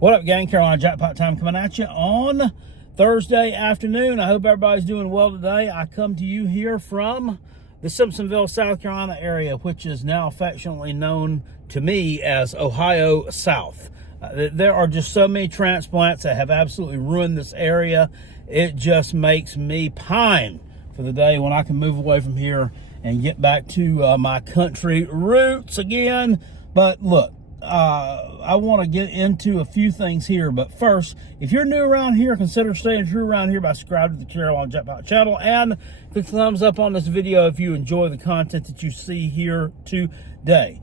What up, gang? Carolina Jackpot time coming at you on Thursday afternoon. I hope everybody's doing well today. I come to you here from the Simpsonville, South Carolina area, which is now affectionately known to me as Ohio South. There are just so many transplants that have absolutely ruined this area. It just makes me pine for the day when I can move away from here and get back to my country roots again. But look, I want to get into a few things here. But first, if you're new around here, consider staying true around here by subscribing to the Carolina Jackpot channel and click the thumbs up on this video if you enjoy the content that you see here today.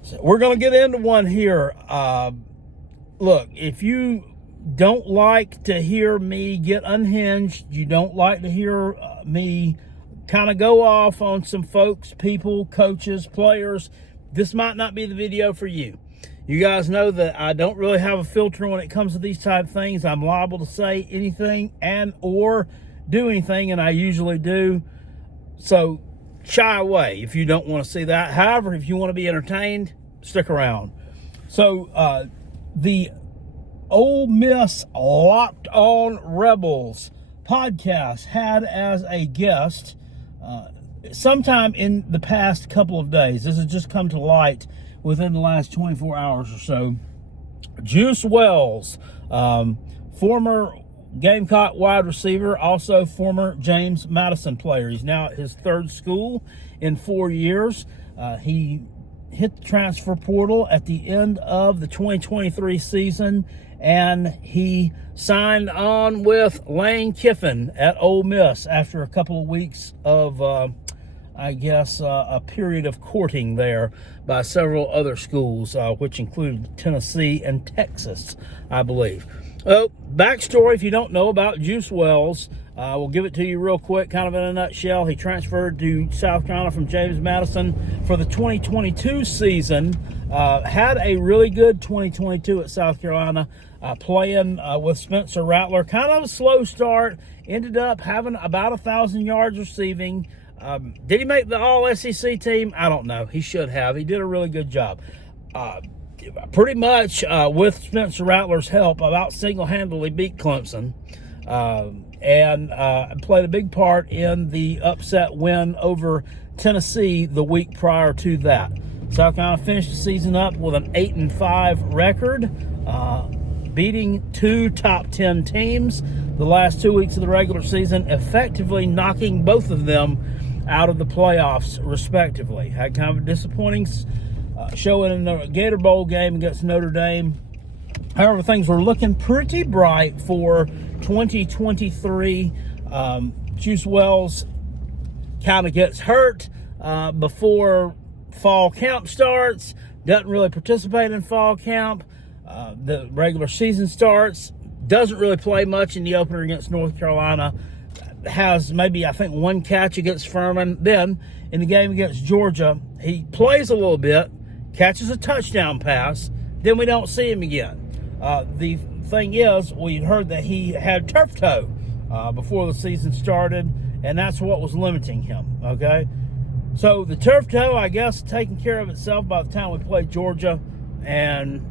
So we're going to get into one here. Look, if you don't like to hear me get unhinged, you don't like to hear me kind of go off on some folks, people, coaches, players, this might not be the video for you. You guys know that I don't really have a filter when it comes to these type of things. I'm liable to say anything and or do anything, and I usually do. So shy away if you don't want to see that. However, if you want to be entertained, stick around. So the Ole Miss Locked On Rebels podcast had as a guest sometime in the past couple of days. This has just come to light within the last 24 hours or so. Juice Wells, former Gamecock wide receiver, also former James Madison player. He's now at his third school in 4 years. He hit the transfer portal at the end of the 2023 season, and he signed on with Lane Kiffin at Ole Miss after a couple of weeks of, a period of courting there by several other schools, which included Tennessee and Texas, I believe. Well, backstory, if you don't know about Juice Wells, we'll give it to you real quick, kind of in a nutshell. He transferred to South Carolina from James Madison for the 2022 season. Had a really good 2022 at South Carolina, playing with Spencer Rattler. Kind of a slow start. Ended up having about 1,000 yards receiving. Did he make the All-SEC team? I don't know. He should have. He did a really good job. Pretty much with Spencer Rattler's help, about single-handedly beat Clemson. And played a big part in the upset win over Tennessee the week prior to that. South Carolina finished the season up with an 8-5 record, beating two top 10 teams the last 2 weeks of the regular season, effectively knocking both of them out of the playoffs, respectively. Had kind of a disappointing showing in the Gator Bowl game against Notre Dame. However, things were looking pretty bright for 2023. Juice Wells kind of gets hurt before fall camp starts. Doesn't really participate in fall camp. The regular season starts. Doesn't really play much in the opener against North Carolina. Has maybe, I think, one catch against Furman. Then, in the game against Georgia, he plays a little bit, catches a touchdown pass. Then we don't see him again. The thing is, we heard that he had turf toe before the season started, and that's what was limiting him, okay? So the turf toe, I guess, taking care of itself by the time we played Georgia, and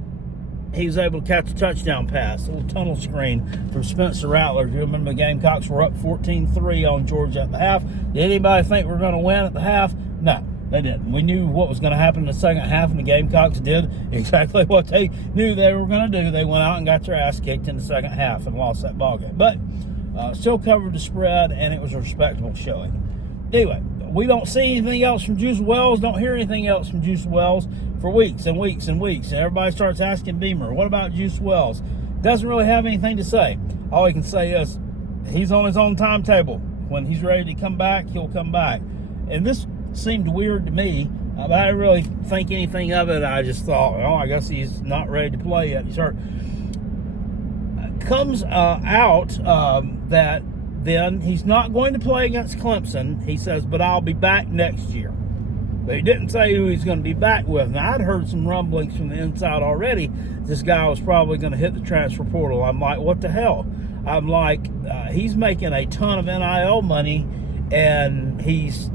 he was able to catch a touchdown pass, a little tunnel screen from Spencer Rattler. Do you remember the Gamecocks were up 14-3 on Georgia at the half? Did anybody think we were going to win at the half? No. They didn't. We knew what was going to happen in the second half, and the Gamecocks did exactly what they knew they were going to do. They went out and got their ass kicked in the second half and lost that ballgame. But still covered the spread, and it was a respectable showing. Anyway, we don't see anything else from Juice Wells, don't hear anything else from Juice Wells for weeks and weeks and weeks. And everybody starts asking Beamer, what about Juice Wells? Doesn't really have anything to say. All he can say is he's on his own timetable. When he's ready to come back, he'll come back. And this seemed weird to me, but I didn't really think anything of it. I just thought, oh, I guess he's not ready to play yet. He's hurt. Comes out that then he's not going to play against Clemson. He says, but I'll be back next year. But he didn't say who he's going to be back with. Now, I'd heard some rumblings from the inside already. This guy was probably going to hit the transfer portal. I'm like, what the hell? I'm like, he's making a ton of NIL money, and he's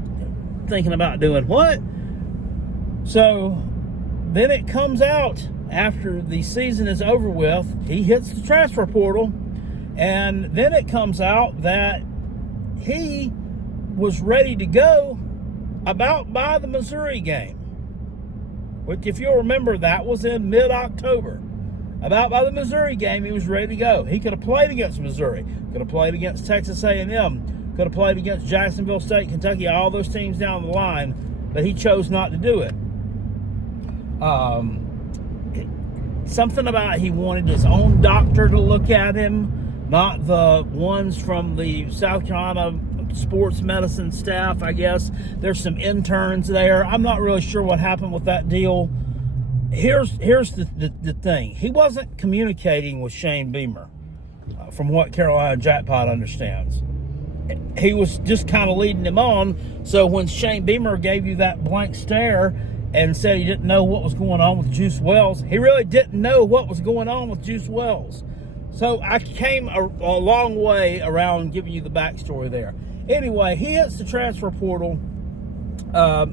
thinking about doing what? So then it comes out after the season is over with, he hits the transfer portal, and then it comes out that he was ready to go about by the Missouri game, which, if you'll remember, that was in mid-October. About by the Missouri game, he was ready to go. He could have played against Missouri, could have played against Texas A&M, could have played against Jacksonville State, Kentucky, all those teams down the line, but he chose not to do it. Something about he wanted his own doctor to look at him, not the ones from the South Carolina sports medicine staff, I guess. There's some interns there. I'm not really sure what happened with that deal. Here's the thing. He wasn't communicating with Shane Beamer, from what Carolina Jackpot understands. He was just kind of leading him on. So when Shane Beamer gave you that blank stare and said he didn't know what was going on with Juice Wells, he really didn't know what was going on with Juice Wells. So I came a long way around giving you the backstory there. Anyway, he hits the transfer portal.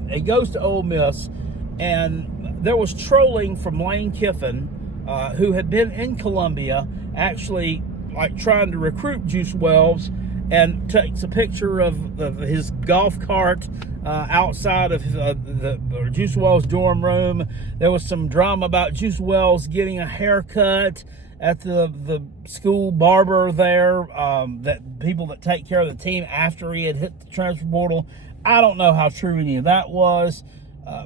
He goes to Ole Miss, and there was trolling from Lane Kiffin, who had been in Columbia, actually like trying to recruit Juice Wells, and takes a picture of his golf cart outside of the Juice Wells' dorm room. There was some drama about Juice Wells getting a haircut at the school barber there, that people that take care of the team after he had hit the transfer portal. I don't know how true any of that was,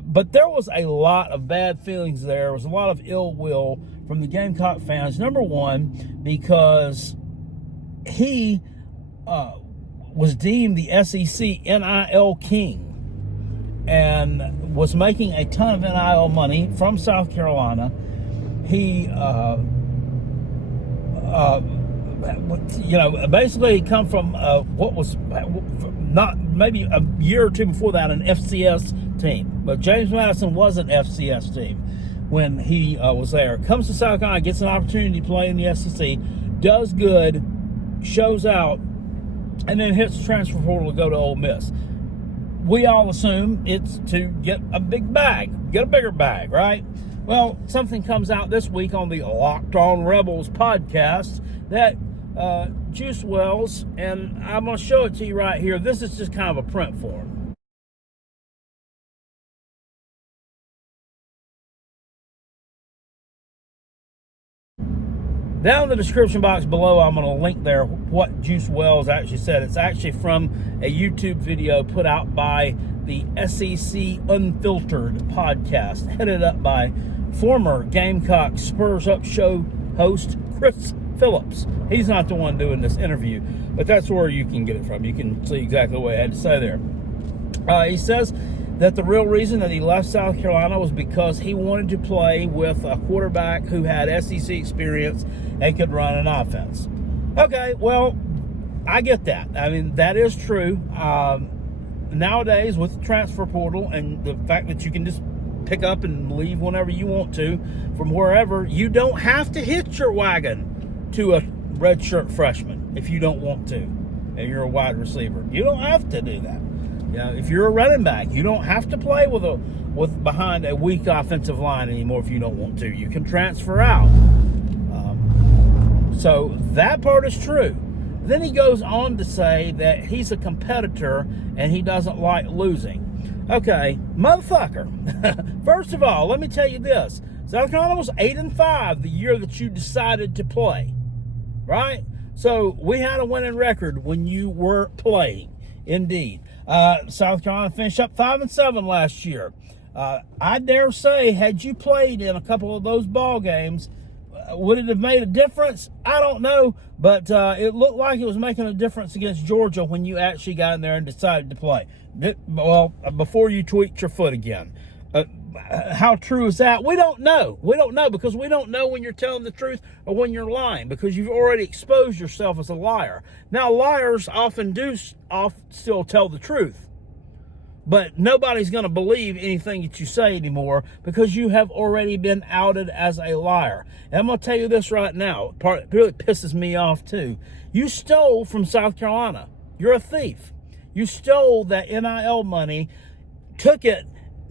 but there was a lot of bad feelings there. There was a lot of ill will from the Gamecock fans. Number one, because he was deemed the SEC NIL king and was making a ton of NIL money from South Carolina. He basically he come from what was not maybe a year or two before that an FCS team, but James Madison was an FCS team when he was there. Comes to South Carolina, gets an opportunity to play in the SEC, does good, shows out, and then hits the transfer portal to go to Ole Miss. We all assume it's to get a big bag, get a bigger bag, right? Well, something comes out this week on the Locked On Rebels podcast that Juice Wells, and I'm going to show it to you right here. This is just kind of a print form. Down in the description box below, I'm going to link there what Juice Wells actually said. It's actually from a YouTube video put out by the SEC Unfiltered podcast, headed up by former Gamecock Spurs Up Show host Chris Phillips. He's not the one doing this interview, but that's where you can get it from. You can see exactly what I had to say there. He says that the real reason that he left South Carolina was because he wanted to play with a quarterback who had SEC experience and could run an offense. Okay, well, I get that. I mean, that is true. Nowadays, with the transfer portal and the fact that you can just pick up and leave whenever you want to from wherever, you don't have to hitch your wagon to a redshirt freshman if you don't want to, and you're a wide receiver. You don't have to do that. You know, if you're a running back, you don't have to play with behind a weak offensive line anymore if you don't want to. You can transfer out. So that part is true. Then he goes on to say that he's a competitor and he doesn't like losing. Okay, motherfucker. First of all, let me tell you this. South Carolina was 8-5 the year that you decided to play, right? So we had a winning record when you were playing, indeed. South Carolina finished up 5-7 last year. I dare say, had you played in a couple of those ball games, would it have made a difference? I don't know, but it looked like it was making a difference against Georgia when you actually got in there and decided to play. Well, before you tweaked your foot again. How true is that? We don't know. We don't know because we don't know when you're telling the truth or when you're lying because you've already exposed yourself as a liar. Now, liars often do still tell the truth, but nobody's going to believe anything that you say anymore because you have already been outed as a liar. And I'm going to tell you this right now. Part that really pisses me off, too. You stole from South Carolina. You're a thief. You stole that NIL money, took it,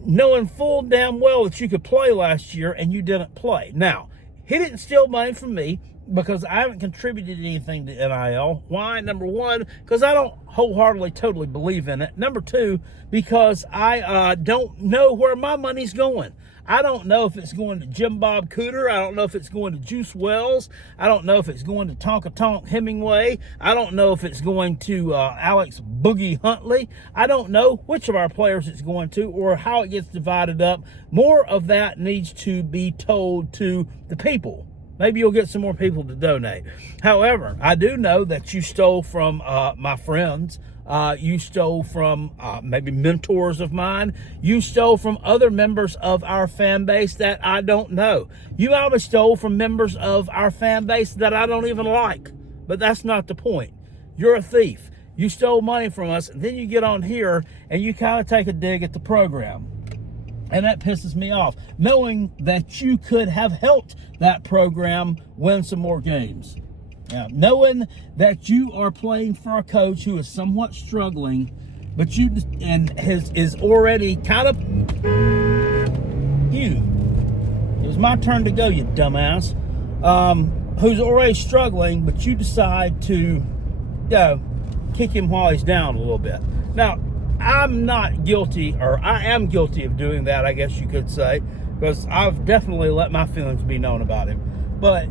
knowing full damn well that you could play last year and you didn't play. Now, he didn't steal money from me because I haven't contributed anything to NIL. Why? Number one, because I don't wholeheartedly, totally believe in it. Number two, because I don't know where my money's going. I don't know if it's going to Jim Bob Cooter. I don't know if it's going to Juice Wells. I don't know if it's going to Tonka Tonk Hemingway. I don't know if it's going to Alex Boogie Huntley. I don't know which of our players it's going to or how it gets divided up. More of that needs to be told to the people. Maybe you'll get some more people to donate. However, I do know that you stole from my friends. You stole from maybe mentors of mine. You stole from other members of our fan base that I don't know. You probably stole from members of our fan base that I don't even like. But that's not the point. You're a thief. You stole money from us, and then you get on here and you kind of take a dig at the program. And that pisses me off, knowing that you could have helped that program win some more games. Yeah, knowing that you are playing for a coach who is somewhat struggling, but is already kind of you. It was my turn to go, you dumbass. Who's already struggling, but you decide to kick him while he's down a little bit. Now, I'm not guilty, or I am guilty of doing that, I guess you could say, because I've definitely let my feelings be known about him. But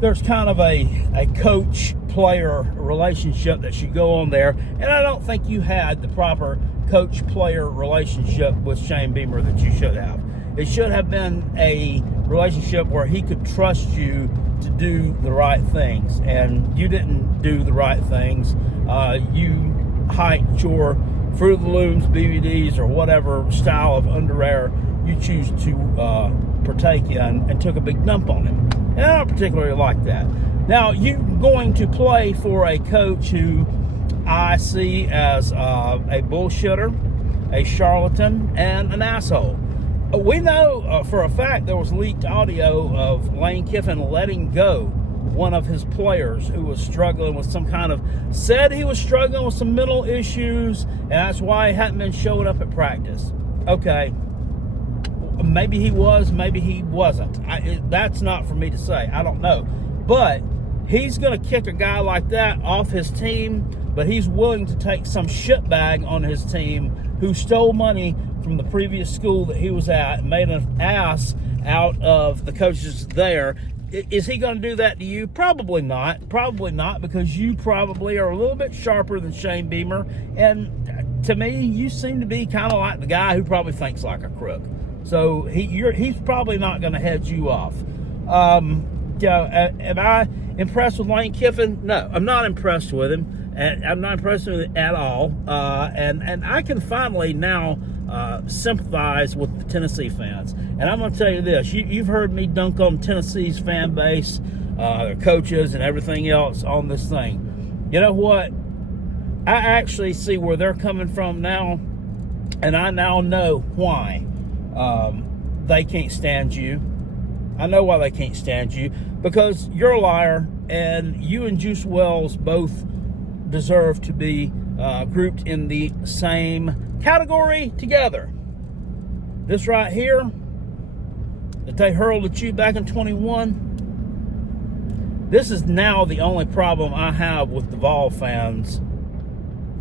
there's kind of a coach-player relationship that should go on there, and I don't think you had the proper coach-player relationship with Shane Beamer that you should have. It should have been a relationship where he could trust you to do the right things, and you didn't do the right things. You hiked your Fruit of the Looms, BVDs, or whatever style of underwear you choose to partake in, and took a big dump on him. And I don't particularly like that. Now, you're going to play for a coach who I see as a bullshitter, a charlatan, and an asshole. We know for a fact there was leaked audio of Lane Kiffin letting go one of his players who was struggling with said he was struggling with some mental issues, and that's why he hadn't been showing up at practice. Okay, maybe he was, maybe he wasn't. That's not for me to say. I don't know. But he's going to kick a guy like that off his team, but he's willing to take some shitbag on his team who stole money from the previous school that he was at and made an ass out of the coaches there. Is he going to do that to you? Probably not. Probably not, because you probably are a little bit sharper than Shane Beamer. And to me, you seem to be kind of like the guy who probably thinks like a crook. So he's probably not going to head you off. Am I impressed with Lane Kiffin? No, I'm not impressed with him. And I'm not impressed with him at all. And I can finally now sympathize with the Tennessee fans. And I'm going to tell you this. You've heard me dunk on Tennessee's fan base, their coaches, and everything else on this thing. You know what? I actually see where they're coming from now, and I now know why they can't stand you. I know why they can't stand you, because you're a liar, and you and Juice Wells both deserve to be grouped in the same category together. This right here that they hurled at you back in 21, this is now the only problem I have with the Vol fans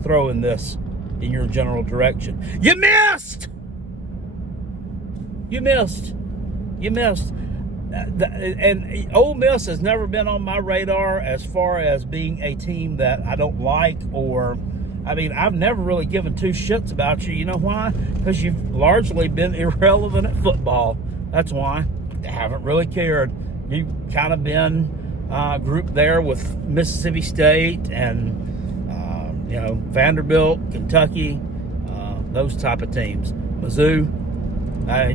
throwing this in your general direction. You missed! You missed. You missed. And Ole Miss has never been on my radar as far as being a team that I don't like, or, I mean, I've never really given two shits about you. You know why? Because you've largely been irrelevant at football. That's why. I haven't really cared. You've kind of been grouped there with Mississippi State and, Vanderbilt, Kentucky, those type of teams. Mizzou,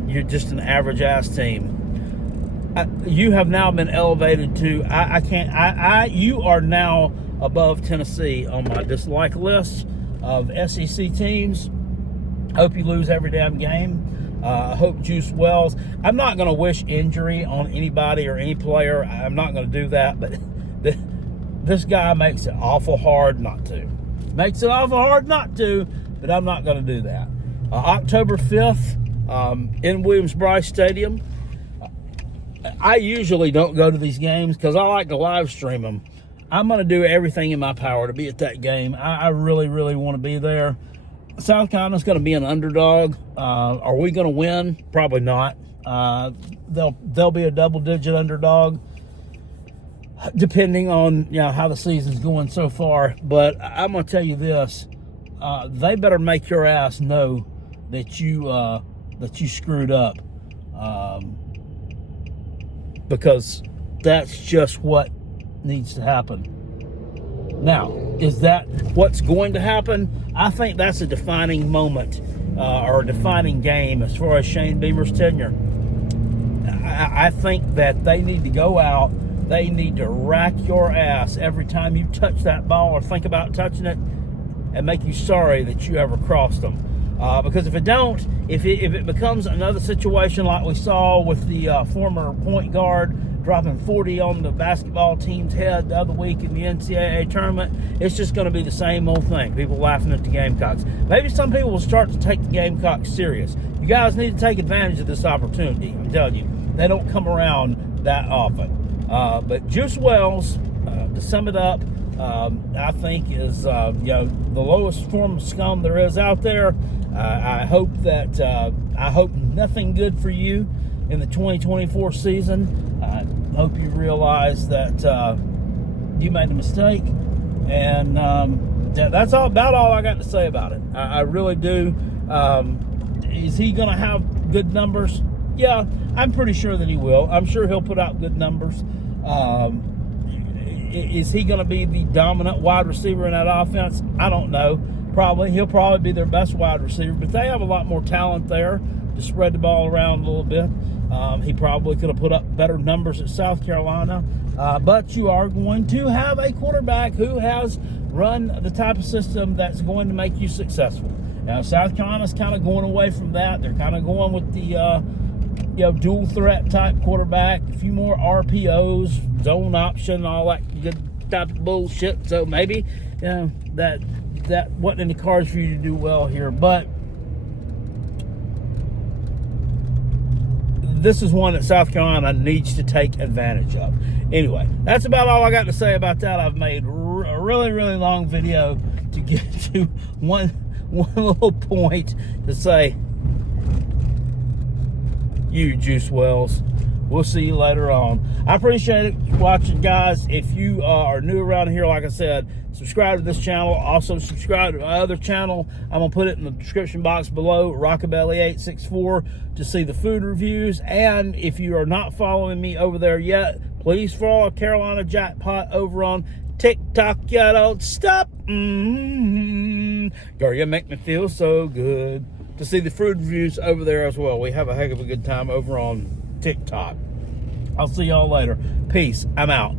you're just an average-ass team. You have now been elevated to, you are now above Tennessee on my dislike list of SEC teams. Hope you lose every damn game. Hope Juice Wells. I'm not going to wish injury on anybody or any player. I'm not going to do that, but this guy makes it awful hard not to. Makes it awful hard not to, but I'm not going to do that. October 5th in Williams-Brice Stadium. I usually don't go to these games because I like to live stream them. I'm going to do everything in my power to be at that game. I really, really want to be there. South Carolina's going to be an underdog. Are we going to win? Probably not. They'll be a double-digit underdog, depending on how the season's going so far. But I'm going to tell you this: they better make your ass know that you screwed up, because that's just what needs to happen. Now, is that what's going to happen? I think that's a defining moment or a defining game as far as Shane Beamer's tenure. I think that they need to go out. They need to rack your ass every time you touch that ball or think about touching it, and make you sorry that you ever crossed them. Because if it becomes another situation like we saw with the former point guard dropping 40 on the basketball team's head the other week in the NCAA tournament, it's just going to be the same old thing. People laughing at the Gamecocks. Maybe some people will start to take the Gamecocks serious. You guys need to take advantage of this opportunity. I'm telling you, they don't come around that often. But Juice Wells, to sum it up, I think is the lowest form of scum there is out there. I hope nothing good for you in the 2024 season. I hope you realize that you made a mistake, and that's about all I got to say about it. I really do. Is he going to have good numbers? Yeah, I'm pretty sure that he will. I'm sure he'll put out good numbers. Is he going to be the dominant wide receiver in that offense? I don't know. Probably. He'll probably be their best wide receiver, but they have a lot more talent there to spread the ball around a little bit. He probably could have put up better numbers at South Carolina. But you are going to have a quarterback who has run the type of system that's going to make you successful. Now, South Carolina's kind of going away from that. They're kind of going with the dual threat type quarterback, a few more RPOs, zone option, all that good type of bullshit. So maybe that wasn't in the cards for you to do well here. But this is one that South Carolina needs to take advantage of. Anyway, that's about all I got to say about that. I've made a really, really long video to get to one little point to say, you Juice Wells, we'll see you later on. I appreciate it watching, guys. If you are new around here, like I said, subscribe to this channel. Also subscribe to my other channel. I'm going to put it in the description box below, Rocksbelly 864, to see the food reviews. And if you are not following me over there yet, please follow Carolina Jackpot over on TikTok. You don't stop. Girl, you make me feel so good. To see the food reviews over there as well. We have a heck of a good time over on TikTok. I'll see y'all later. Peace. I'm out.